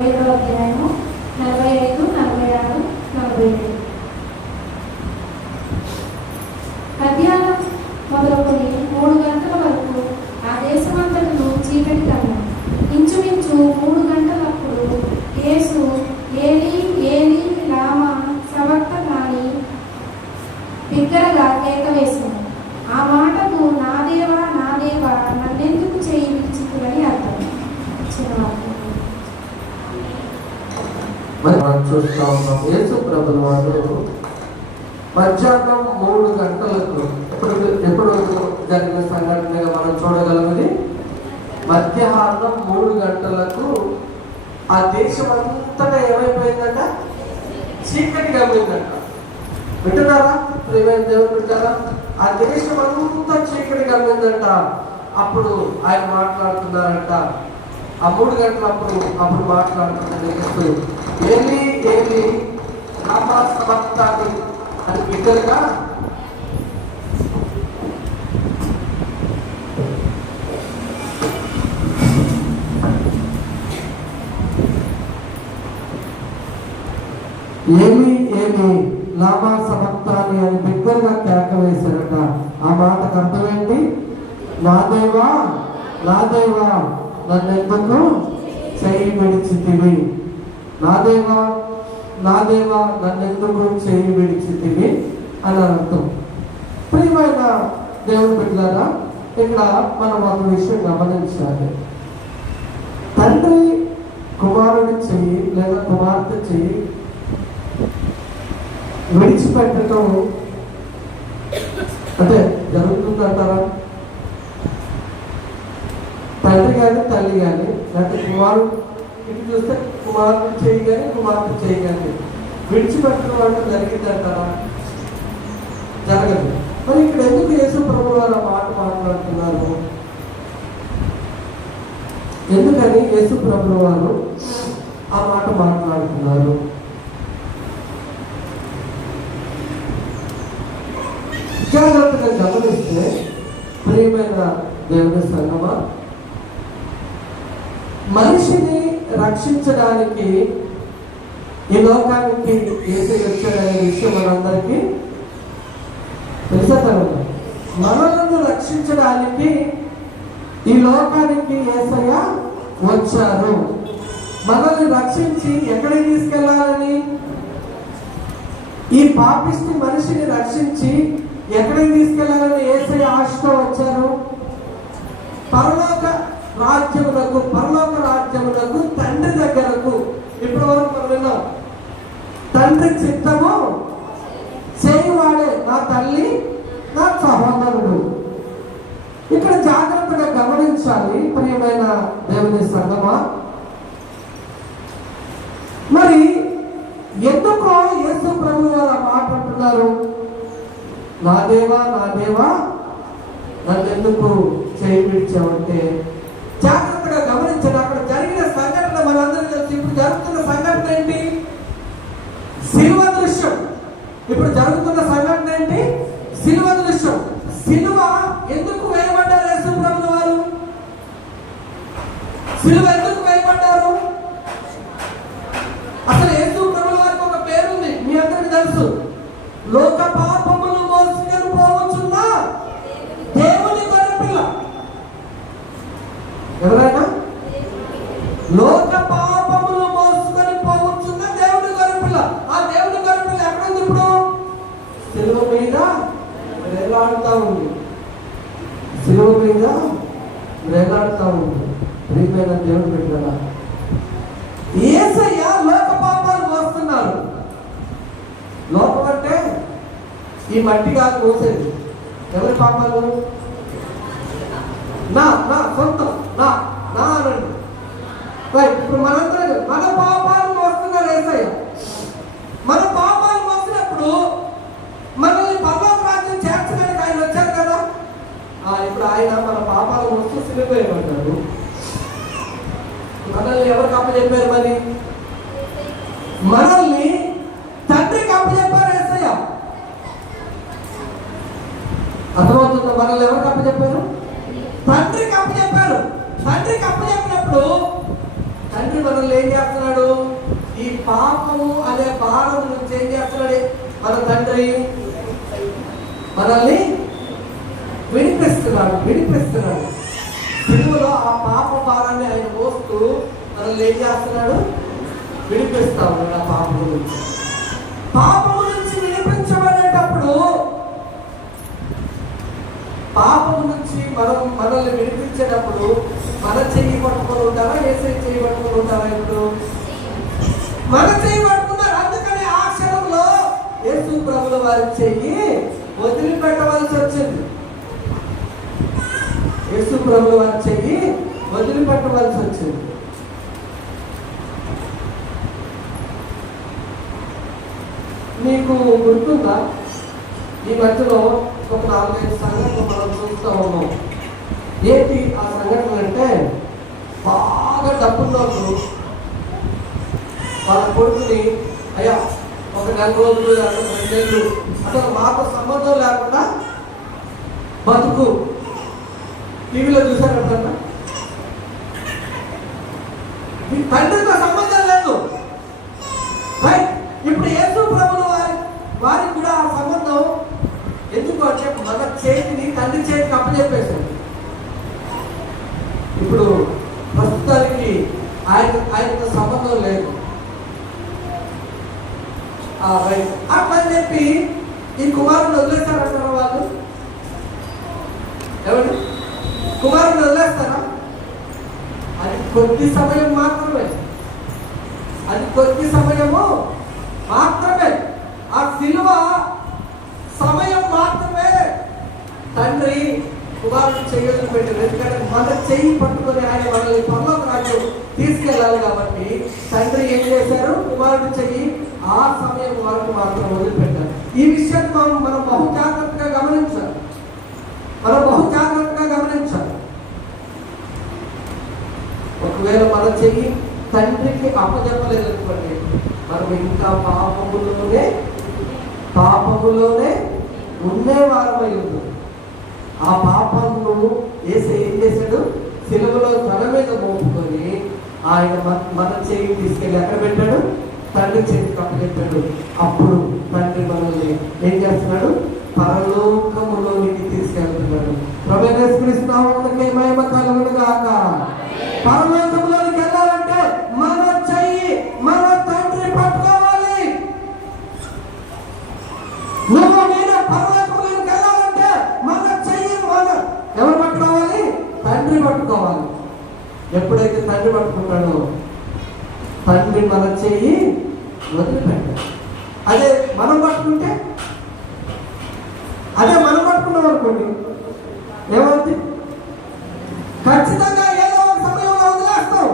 అధ్యాయము 45, 46, 47. మధ్యాహ్నం మొదలుకొని 3 గంటల వరకు ఆ దేశమంతటను చీకటి కమ్మాను. ఇంచుమించు 3 గంటలప్పుడు యేసు ఏలీ ఏలీ లామా సబక్తనీ బిగ్గరగా కేక వేశాడు. ఆ మాటకు నా దేవా నన్నెందుకు చేయి విడిచితివని అర్థం. మనం చూస్తా ఉన్నాం. యేసు ప్రభువు వారు మధ్యాహ్నం 3 గంటలకు ఎప్పుడు జరిగిన సంఘటనగా మనం చూడగలమని, మధ్యాహ్నం 3 గంటలకు ఆ దేశం అంతటా ఏమైపోయిందంట? చీకటి గమ్మిందంట. వింటున్నారా? ప్రియమైన దేవుడు వింటారా? ఆ దేశం అంతా చీకటి గమ్మిందంట. అప్పుడు ఆయన మాట్లాడుతున్నారంట. ఆ 3 గంటలప్పుడు మాట్లాడుతున్నారు, ఏలీ ఏలీ లామా సబక్తనీ అని బిగ్గరగా ఏలీ ఏలీ లామా సబక్తనీ అని బిగ్గరగా కేక వేశారట. ఆ మాటకు అర్థం ఏంటి? నా దేవా నన్నెందుకు చేయి విడిచితివి? నా దేవా నన్నెందుకు చేయి విడిచితివి అని అర్థం. ప్రియమైన దేవుని బిడ్డలారా, ఇక్కడ మనం ఒక విషయం గమనించాలి. తండ్రి కుమారుడి చెయ్యి లేదా కుమార్తె చెయ్యి విడిచిపెట్టడం అంటే జరుగుతుందంటారా? తండ్రి కానీ తల్లి కానీ లేకపోతే కుమారుడు ఇటు చూస్తే కుమారుడు చేయి కానీ కుమార్తె చేయి కానీ విడిచిపెట్టడం అంటే జరిగిందంటారా? జరగదు. మరి ఇక్కడ ఎందుకు యేసు ప్రభువు వారు మాట మాట్లాడుతున్నారు? ఎందుకని యేసు ప్రభువు వారు ఆ మాట మాట్లాడుతున్నారు? జాగ్రత్తగా గమనిస్తే ప్రియమైన దేవుని సంగమా, మనిషిని రక్షించడానికి ఈ లోకానికి యేసయ్య వచ్చాడనే విషయం మనందరికీ తెలుసా కదా? మనలను రక్షించడానికి ఈ లోకానికి యేసయ్య వచ్చారు. మనల్ని రక్షించి ఎక్కడికి తీసుకెళ్లాలని? ఈ పాపిష్టి మనిషిని రక్షించి ఎక్కడికి తీసుకెళ్లాలని యేసయ్య ఆశతో వచ్చారు? పరలోక రాజ్యములకు తండ్రి దగ్గరకు. ఇప్పటి వరకు మనం విన్నాం, తండ్రి చిత్తము చేయువాడే నా తల్లి నా సహోదరుడు. ఇక్కడ జాగ్రత్తగా గమనించాలి ప్రియమైన దేవుని సంగమా. మరి ఎందుకో యేసు ప్రభువు వారు మాట అంటున్నారు, నా దేవా నన్ను ఎందుకు చేయి విడిచావంటే? జాగ్రత్తగా గమనించండి. అక్కడ జరిగిన సంఘటన మనందరికీ తెలుసు. ఇప్పుడు జరుగుతున్న సంఘటన ఏంటి? శిలువ దృశ్యం. ఇప్పుడు జరుగుతున్న సంఘటన ఏంటి? శిలువ దృశ్యం. శిలువ ఎందుకు వేయబడ్డారు యేసు ప్రభువు వారు? శిలువ ఎందుకు వేయబడ్డారు? అసలు యేసు ప్రభువు వారికి ఒక పేరు ఉంది, మీ అందరికీ తెలుసు. లోక పాపములు మోసుకొని పోవచ్చున్న దేవుని గొర్రెపిల్ల. ఎవరైనా లోక పాపములు మోసుకొని పోవచ్చున్న దేవుని గొర్రెపిల్ల. ఆ దేవుని గొర్రెపిల్ల ఎక్కడుంది? ఇప్పుడు శిలువ మీద వేలాడుతూ ఉంది. శిలువ మీద వేలాడుతూ ఉంది. ప్రియమైన దేవుని బిడ్డలారా, యేసయ్య లోక పాపాలు మోస్తున్నారు. లోకం అంటే ఈ మట్టి కాదు మోసేది. ఎవరి పాపాలు? నా సొంతం నా అనండి. ఇప్పుడు మనందరూ మన పాపాలు మోస్తున్నారు యేసయ్య. మన పాపాలు మోసినప్పుడు మనల్ని పరలోక రాజ్యం చేర్చడానికి ఆయన వచ్చారు కదా. ఇప్పుడు ఆయన మన పాపాలు మోస్తూ సిలువ వేయబడ్డారు. మనల్ని ఎవరికి అప్పచెప్పారు? మరి మనల్ని తండ్రికి అప్పచెప్పారు యేసయ్య. అర్థమవుతుందా? మనల్ని ఎవరికి అప్పచెప్పారు? తండ్రికి అప్పచెప్పారు. తండ్రికి అప్పచెప్పినప్పుడు తండ్రి మనల్ని ఏం చేస్తున్నాడు? ఈ పాపము అనే భారం నుంచి ఏం చేస్తున్నాడు? మన తండ్రి మనల్ని విడిపిస్తున్నాడు. సిలువలో ఆ పాప భారాన్ని ఆయన మోస్తూ మనల్ని ఏం చేస్తున్నాడు? విడిపిస్తా ఉన్నాడు ఆ పాపం నుంచి. పాపము నుంచి విడిపించబడేటప్పుడు, పాపము నుంచి మనల్ని విడిపించేటప్పుడు మన చెయ్యి పట్టుకొని ఉంటారా, ఏసై చెయ్యి పట్టుకొని ఉంటారా? ఇప్పుడు మన చెయ్యి పట్టుకున్నారు. అందుకని ఆ క్షణంలో యేసు ప్రభుల వారి చెయ్యి వదిలిపెట్టవలసి వచ్చింది. యేసు ప్రభుల వారి చెయ్యి వదిలిపెట్టవలసి వచ్చింది. మీకు గుర్తుందా? ఈ మధ్యలో ఒక 4-5 సంఘటనలు మనం చూస్తూ ఉన్నాం. ఏంటి ఆ సంఘటనలు అంటే, బాగా డబ్బున్నోళ్ళు వాళ్ళ కొడుకుని, అయ్యా ఒక 4 రోజులు 2 నెలలు అసలు మాతో సంబంధం లేకుండా బతుకు. టీవీలో చూసారంట, తండ్రితో సంబంధం లేదు. ఇప్పుడు యేసు ప్రభుల వారికి కూడా ఆ సంబంధం ఎందుకు అంటే, మన చేతిని తండ్రి చేతికి అప్పచెప్పేశాడు. ఇప్పుడు ప్రస్తుతానికి ఆయనతో సంబంధం లేదు. అట్లా చెప్పి ఈ కుమారుని వదిలేస్తారంటారా వాళ్ళు? ఎవరు కుమారుని వదిలేస్తారా? అది కొద్ది సమయం మాత్రమే. అది కొద్ది సమయము మాత్రమే. ఆ సిలువ సమయం మాత్రమే. తండ్రి కుమారుడు చెయ్యలు పెట్టారు. ఎందుకంటే మన చెయ్యి పట్టుకొని ఆయన మనల్ని పరలోక రాజ్యం తీసుకెళ్ళాలి కాబట్టి తండ్రి ఏం చేశారు? కుమారుడు చెయ్యి ఆ సమయం వరకు మాత్రం వదిలిపెట్టారు. ఈ విషయాన్ని మనం బహు జాగ్రత్తగా గమనించాలి. ఒకవేళ మన చెయ్యి తండ్రికి అప్పచెప్పలేదు అనుకోండి, మనం ఇంకా పాపములోనే ఉండేవారమై ఉంటుంది. ఆ పాపమును యేసయ్య ఏం చేశాడు? సిలువలో తన మీద మోపుకొని ఆయన మన చేయి తీసుకెళ్ళి ఎక్కడ పెట్టాడు? తండ్రి చేతికి అప్పచెప్పాడు. అప్పుడు తండ్రి మనల్ని ఏం చేస్తున్నాడు? పరలోకములోనికి తీసుకెళ్తున్నాడు. ప్రభువైన యేసుక్రీస్తు నామమునకే మహిమ కలుగును గాక. పరలోకములోనికి వెళ్ళాలంటే మన చెయ్యి మన తండ్రి పట్టుకోవాలి. నువ్వు నేను పరలోకములోనికి వెళ్ళాలంటే మన చెయ్యి ఎవరు పట్టుకోవాలి? తండ్రి పట్టుకోవాలి. ఎప్పుడైతే తండ్రి పట్టుకుంటాడో తండ్రి మన చెయ్యి వదిలిపెట్టాడు. అదే మనం పట్టుకున్నాం అనుకోండి, ఏమవుతుంది? ఖచ్చితంగా ఏదో ఒక సమయంలో వదిలేస్తాం.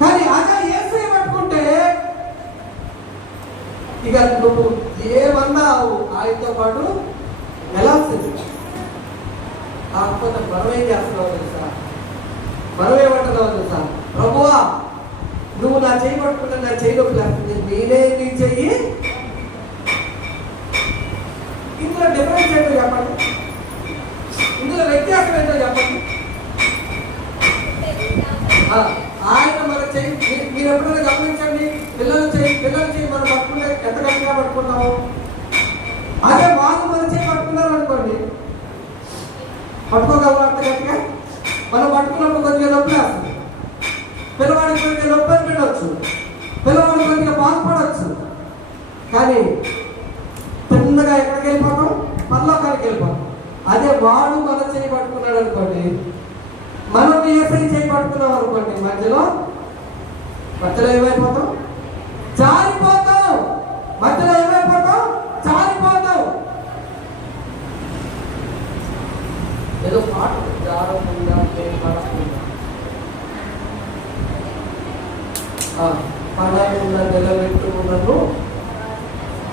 కానీ అదే యేసయ్య పట్టుకుంటే ఇక నువ్వు ఏమన్నావు ఆయనతో పాటు ఎలా వస్తుంది? కాకపోతే మనం ఏం చేస్తున్నావు తెలుసా? మనం ఏమంటున్నావు తెలుసా? ప్రభువా, నువ్వు నా చెయ్యి పట్టుకుంటే నా చెయ్యి నొప్పి లేస్తుంది, నేనే నీ చెయ్యి. ఇందులో డిఫరెన్స్ ఏంటో చెప్పండి, ఇందులో వ్యత్యాసం ఏంటో చెప్పండి. ఆయన మన చెయ్యి, మీరు ఎప్పుడైనా గమనించండి, పిల్లల చెయ్యి మనం పట్టుకుంటే ఎంత గట్టిగా పట్టుకున్నాము. అదే వాళ్ళు మన చెయ్యి పట్టుకున్నారు అనుకోండి, పట్టుకోగలరు అంత గట్టిగా. మనం పట్టుకున్నప్పుడు కొద్దిగా నొప్పి వేస్తుంది, పిల్లవాడికి కొద్దిగా నొప్పి అనిపించవచ్చు, పిల్లవాడికి కొద్దిగా బాధపడవచ్చు. కానీ చిన్నగా ఎక్కడికి వెళ్ళిపోతాం? పరలోకానికి వెళ్ళిపోతాం. అదే వాడు మన చేయి పట్టుకున్నాడు అనుకోండి, మనం యేసయ్య చేయి పట్టుకున్నాం అనుకోండి, మధ్యలో ఏమైపోతాం? జారిపోతాం. మధ్యలో ఏమైపోతాం? జారిపోతాం. ఏదో పాట జారకుండా పడకుండా నిలబెట్టుకున్నాను.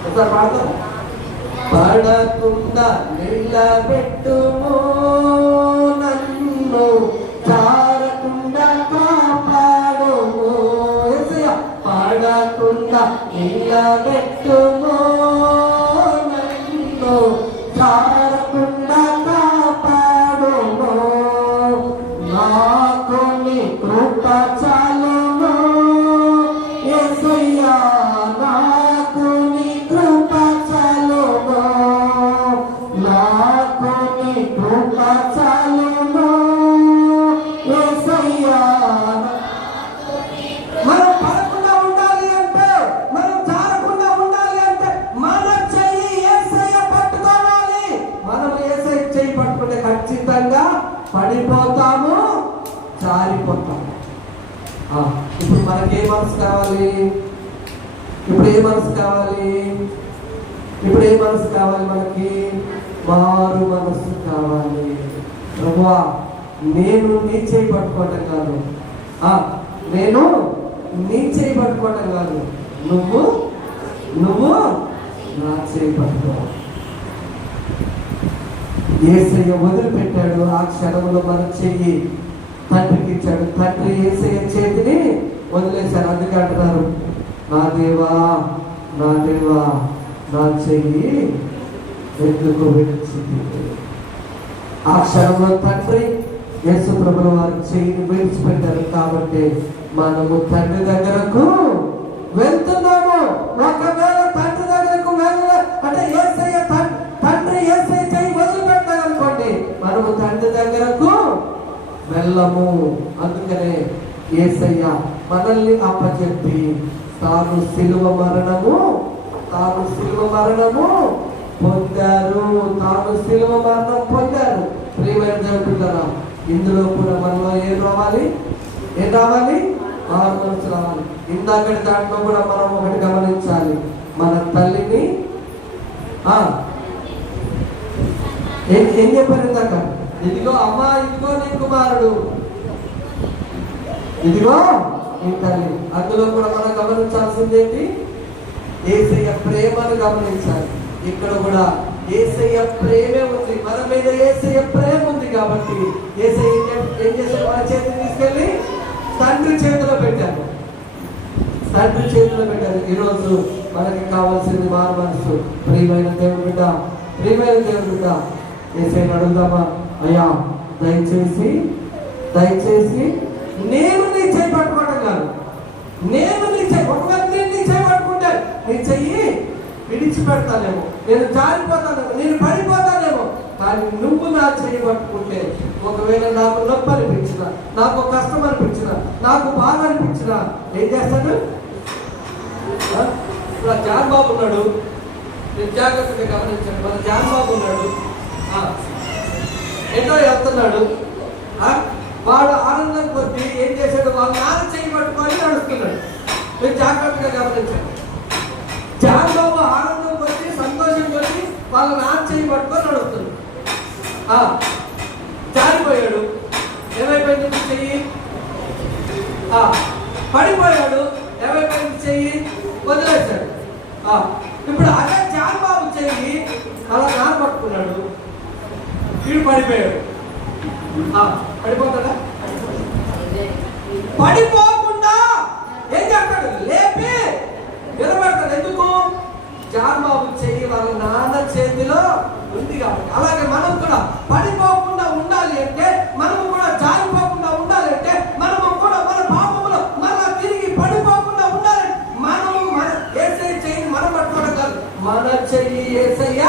ఒకసారి పాడతాం. పడకుండా నిలబెట్టుము నన్ను, జారకుండా కాపాడుము. పడకుండా నిలబెట్టుము నన్ను, జారకుండా కాపాడుము. నాకు నీ కృప చాలును, ఇప్పుడు మనకి ఏ మనసు కావాలి? ఇప్పుడు ఏ మనసు కావాలి? ఇప్పుడు ఏ మనసు కావాలి మనకి? మారు మనసు కావాలి. ప్రభువా, నేను నీ చేయి పట్టుకోవటం కాదు, నేను నీ చేయి పట్టుకోవటం కాదు, నువ్వు నా చేయి పట్టుకో. యేసయ్య వదిలిపెట్టాడు. ఆ క్షణంలో మన చెయ్యి తండ్రికి ఇచ్చాడు. తండ్రి యేసయ్య చేతిని వదిలేశారు. అందుకే అంటున్నారు, నా దేవా నా దేవా నా చెయ్యి ఎందుకు విడిచింది. ఆ క్షణంలో తండ్రి యేసు ప్రభుల వారి చెయ్యిని విడిచిపెట్టారు. కాబట్టి మనము తండ్రి దగ్గరకు వెళ్తున్నాము. ఒకవేళ తండ్రి దగ్గరకు అంటే యేసయ్య తండ్రి యేసయ్య చెయ్యి వదిలిపెట్టాలనుకోండి, మనము తండ్రి దగ్గరకు వెళ్ళము. అందుకనే యేసయ్య మనల్ని అప్పచెప్పి తాను శిలువ మరణము పొందారు. తాను శిలువ మరణం పొందారు. ప్రియమైన దేవుడులారా, ఇందులో కూడా మనలో ఏం రావాలి? మారు మనసు రావాలి. ఇందాకటి దాంట్లో కూడా మనం ఒకటి గమనించాలి. మన తల్లిని ఏం చెప్పారు ఇందాక? ఇదిగో అమ్మా, ఇదిగో నీ కుమారుడు, ఇదిగో నీ తల్లి. అందులో కూడా మనం గమనించాల్సింది ఏంటి? యేసయ్య ప్రేమను గమనించాలి. ఇక్కడ కూడా యేసయ్య ప్రేమే ఉంది, మన మీద యేసయ్య ప్రేమ ఉంది. కాబట్టి యేసయ్య ఏం చేశారు? మన చేతిని తీసుకెళ్ళి తండ్రి చేతిలో పెట్టారు. ఈరోజు మనకి కావాల్సింది మారు మనసు. ప్రియమైన దేవుని బిడ్డ యేసయ్యని అడుగుదామా? అయ్యా, దయచేసి నేను నీ చేయి పట్టుకోవడం కాదు, ఒకవేళ నేను నీ చేయి పట్టుకుంటే నీ చెయ్యి విడిచిపెడతానేమో, నేను జారిపోతాను, నేను పడిపోతానేమో. కానీ నువ్వు నా చేయి పట్టుకుంటే, ఒకవేళ నాకు నొప్పి అనిపించిన, నాకు కష్టం అనిపించిన, నాకు బాధ అనిపించిన, ఏం చేస్తాడు? ఇప్పుడు జాన్ బాబు ఉన్నాడు, నేను జాగ్రత్తగా గమనించాను. మన జాన్ బాబు ఉన్నాడు, ఎన్నో వెళ్తున్నాడు. వాడు ఆనందం కొద్ది ఏం చేశాడు? వాళ్ళ నాన్న చేయి పట్టుకొని నడుస్తున్నాడు. నేను జాగ్రత్తగా గమనించాను. జాన్ బాబు ఆనందం కొద్ది, సంతోషం కొద్ది వాళ్ళ నాన్న చేయి పట్టుకొని నడుస్తున్నాడు. జారిపోయాడు. ఏమైపోయింది చెయ్యి? పడిపోయాడు. ఏమైపోయింది చెయ్యి? వదిలేశాడు. ఇప్పుడు అదే జాన్ బాబు చెయ్యి అలా నాన్న పట్టుకున్నాడు, వీడు పడిపోయాడు. పడిపోతాడా? పడిపోకుండా ఏం చేస్తాడు? లేపి నిలబెడతాడు. ఎందుకు? జాన్ బాబు చెయ్యి వాళ్ళ నాన్న చేతిలో ఉంది కాబట్టి. అలాగే మనం కూడా పడిపోకుండా ఉండాలి అంటే, మనము కూడా జారిపోకుండా ఉండాలి అంటే, మనము కూడా మన పాపములో మళ్ళా తిరిగి పడిపోకుండా ఉండాలి. మనము మన యేసయ్య చెయ్యిని మనం పట్టుకోవడం కాదు, మన చెయ్యి యేసయ్య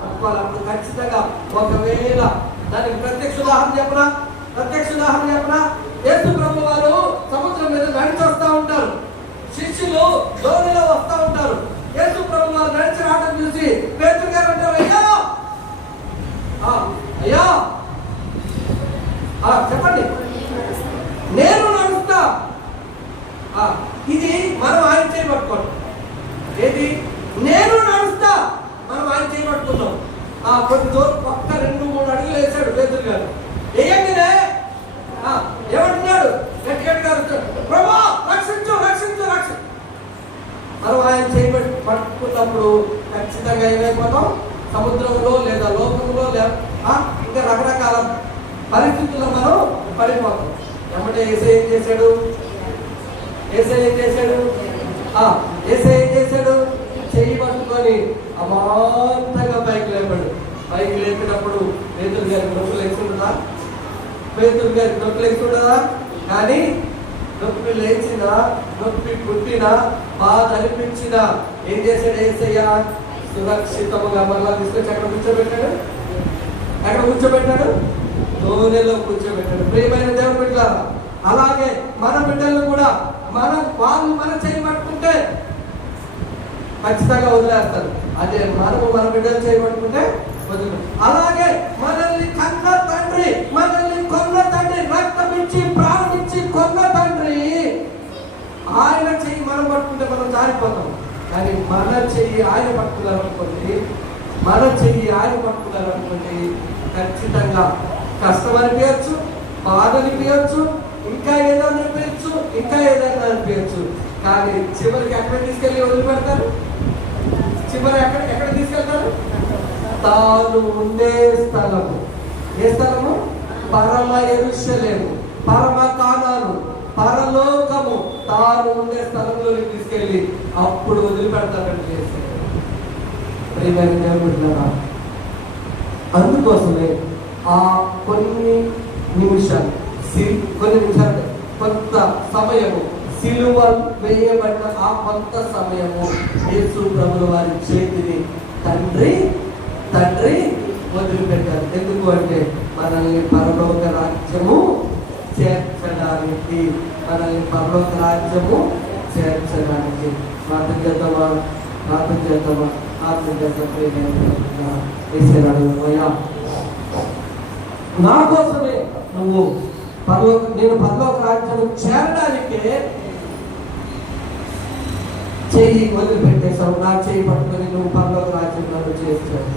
పట్టుకోవాలి. ఖచ్చితంగా ఒకవేళ దానికి ప్రత్యక్ష ఉదాహరణ చెప్పనా? యేసు ప్రభు వారు సముద్రం మీద నడిచి వస్తూ ఉంటారు. శిష్యులు ధోనిలో వస్తూ ఉంటారు. యేసు ప్రభు వారు నడిచి రావడం చూసి పేతురు గారు అంటారు, అయ్యా చెప్పండి, నేను నడుస్తా. ఇది మనం ఆయన చేయబట్టుకోండి. ఏది? నేను నడుస్తా. మనం ఆయన చేయబట్టుకున్నాం. కొన్ని దూరం పక్క 2-3 అడుగులు వేశాడు పేతురు గారు. వేయండినే ఏమంటున్నాడు? గట్టిగా ప్రభా రక్షించు. మనం ఆయన చేయబట్టి పట్టుకున్నప్పుడు ఖచ్చితంగా ఏమైపోతాం? సముద్రంలో లేదా లోకంలో ఇంకా రకరకాల పరిస్థితుల్లో మనం పడిపోతాం. ఏమంటే యేసయ్య ఏం చేశాడు? చెయ్యి పట్టుకొని అమాంతంగా పైకి లేపాడు. పైకి లేపినప్పుడు పేతురు గారికి నొప్పి లేచుండదా? కానీ నొప్పి లేచినా, నొప్పి పుట్టినా, బాధ అనిపించినా ఏం చేశాడు యేసయ్య? సురక్షితంగా మళ్ళా తీసుకొచ్చి అక్కడ కూర్చోబెట్టాడు. ధోనిలో కూర్చోబెట్టాడు. ప్రియమైన దేవుని బిడ్డలారా, అలాగే మన బిడ్డలను కూడా వాళ్ళు మన చేయి పట్టుకుంటే ఖచ్చితంగా వదిలేస్తారు. అదే మనము మన బిడ్డలు చేయబట్టుకుంటే వదిలేదు. అలాగే మనల్ని కొన్న తండ్రి, రక్తం ఇచ్చి ప్రాణం ఇచ్చి కొన్న తండ్రి ఆయన చెయ్యి మనం పట్టుకుంటే మనం జారిపోతాం. కానీ మన చెయ్యి ఆయన పట్టుకున్నారనుకోండి, మన చెయ్యి ఆయన పట్టుకున్నారనుకోండి, ఖచ్చితంగా కష్టం అనిపించచ్చు, బాధ అనిపించచ్చు, ఇంకా ఏదో అనిపించచ్చు, ఇంకా ఏదైనా అనిపించచ్చు. కానీ చివరికి ఎక్కడ తీసుకెళ్ళి వదిలిపెడతారు? చివరి ఎక్కడ తీసుకెళ్తారు? తాను ఉండే స్థలము. ఏ స్థలము? పరమ యెరూషలేము, పరమ కానాను, పరలోకము. తాను ఉండే స్థలంలోకి తీసుకెళ్ళి అప్పుడు వదిలిపెడతారండి చేసే. అందుకోసమే ఆ కొన్ని నిమిషాలు కొంత సమయము, సిలువ వేయబడిన ఆ కొంత సమయము యేసు ప్రభుల వారి చేతిని తండ్రి వదిలిపెట్టారు. ఎందుకు అంటే మనల్ని పరలోక రాజ్యము చేర్చడానికి, మనల్ని పరలోక రాజ్యము చేర్చడానికి. ప్రార్థన చేద్దామా? నా కోసమే నువ్వు నేను పరలోక రాజ్యం చేరడానికే చెయ్యి వదిలిపెట్టేశావు. నా చెయ్యి పట్టుకొని నువ్వు పరలోక రాజ్యంలో చేస్తావు.